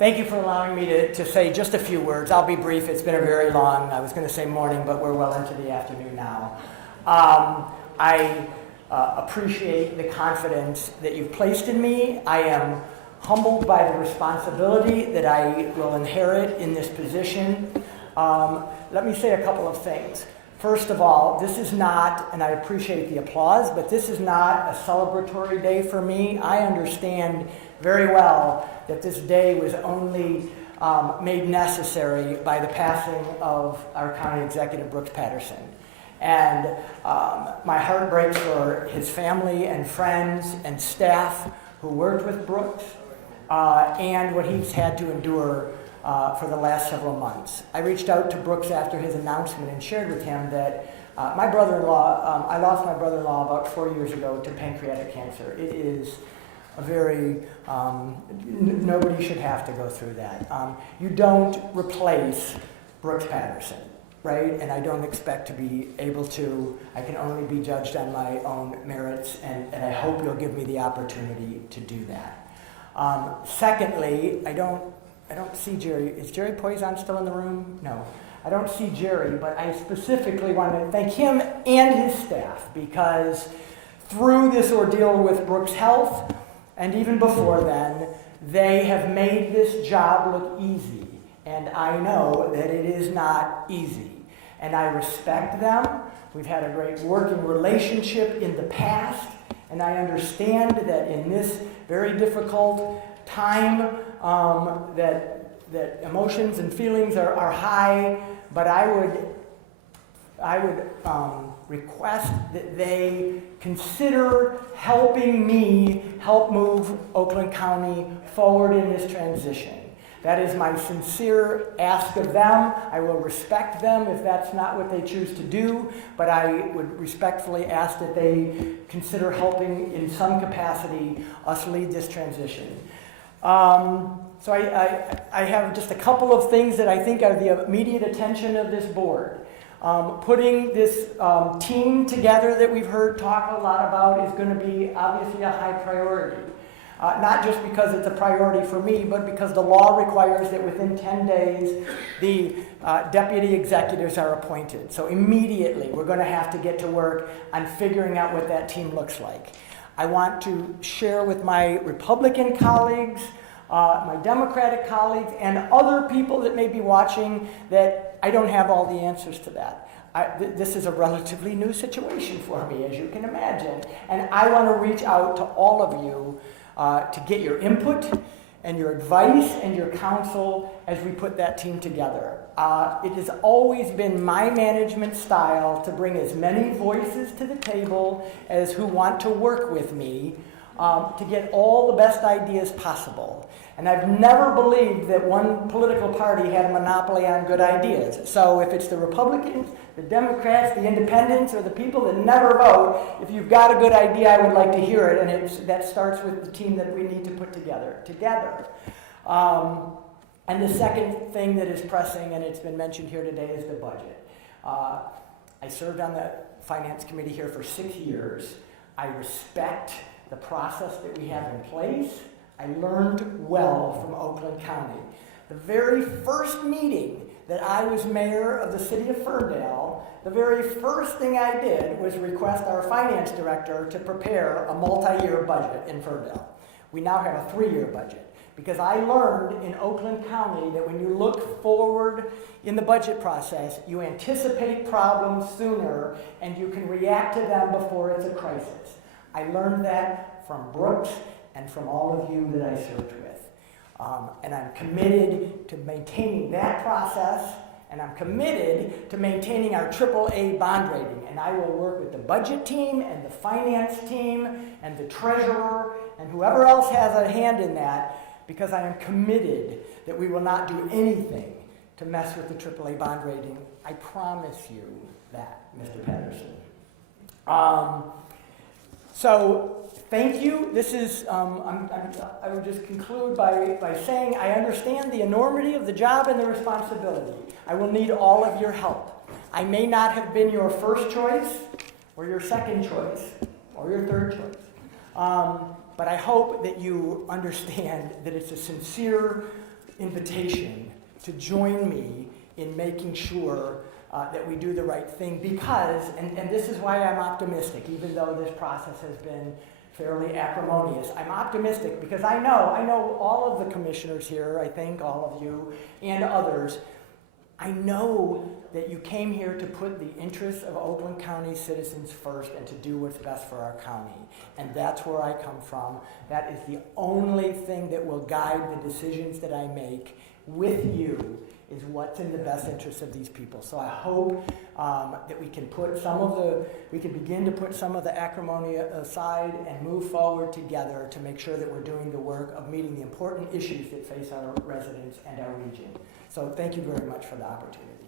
Thank you for allowing me to say just a few words. I'll be brief. It's been a very long, I was going to say morning, but we're well into the afternoon now. I appreciate the confidence that you've placed in me. I am humbled by the responsibility that I will inherit in this position. Let me say a couple of things. First of all, this is not, and I appreciate the applause, but this is not a celebratory day for me. I understand very well that this day was only made necessary by the passing of our county executive, Brooks Patterson. And my heart breaks for his family and friends and staff who worked with Brooks and what he's had to endure for the last several months. I reached out to Brooks after his announcement and shared with him that my brother-in-law, I lost my brother-in-law about 4 years ago to pancreatic cancer. It is a very, nobody should have to go through that. You don't replace Brooks Patterson, right? And I don't expect to be able to. I can only be judged on my own merits, and I hope you'll give me the opportunity to do that. Secondly, I don't see Jerry. Is Jerry Poison still in the room? No. I don't see Jerry, but I specifically want to thank him and his staff because through this ordeal with Brooks Health, and even before then, they have made this job look easy. And I know that it is not easy. And I respect them. We've had a great working relationship in the past. And I understand that in this very difficult time, that emotions and feelings are high. But I would request that they consider helping me help move Oakland County forward in this transition. That is my sincere ask of them. I will respect them if that's not what they choose to do, but I would respectfully ask that they consider helping in some capacity us lead this transition. So I have just a couple of things that I think are the immediate attention of this board. Putting this team together that we've heard talk a lot about is going to be obviously a high priority. Not just because it's a priority for me, but because the law requires that within 10 days the deputy executives are appointed. So immediately we're going to have to get to work on figuring out what that team looks like. I want to share with my Republican colleagues, my Democratic colleagues, and other people that may be watching that I don't have all the answers to that. This is a relatively new situation for me, as you can imagine. And I want to reach out to all of you to get your input and your advice and your counsel as we put that team together. It has always been my management style to bring as many voices to the table as who want to work with me to get all the best ideas possible. And I've never believed that one political party had a monopoly on good ideas. So if it's the Republicans, the Democrats, the Independents, or the people that never vote, if you've got a good idea, I would like to hear it. And that starts with the team that we need to put together. And the second thing that is pressing, and it's been mentioned here today, is the budget. I served on the Finance Committee here for 6 years. I respect the process that we have in place. I learned well from Oakland County. The very first meeting that I was mayor of the city of Ferndale, the very first thing I did was request our finance director to prepare a multi-year budget in Ferndale. We now have a 3-year budget because I learned in Oakland County that when you look forward in the budget process, you anticipate problems sooner and you can react to them before it's a crisis. I learned that from Brooks and from all of you that I served with. And I'm committed to maintaining that process, and I'm committed to maintaining our AAA bond rating. And I will work with the budget team and the finance team and the treasurer and whoever else has a hand in that, because I am committed that we will not do anything to mess with the AAA bond rating. I promise you that, Mr. Patterson. So thank you. This is, I would just conclude by saying I understand the enormity of the job and the responsibility. I will need all of your help. I may not have been your first choice or your second choice or your third choice. But I hope that you understand that it's a sincere invitation to join me in making sure that we do the right thing because, and this is why I'm optimistic, even though this process has been fairly acrimonious. I'm optimistic because I know all of the commissioners here, I think all of you and others, I know that you came here to put the interests of Oakland County citizens first and to do what's best for our county. And that's where I come from. That is the only thing that will guide the decisions that I make with you, is what's in the best interest of these people. So I hope that we can begin to put some of the acrimony aside and move forward together to make sure that we're doing the work of meeting the important issues that face our residents and our region. So thank you very much for the opportunity.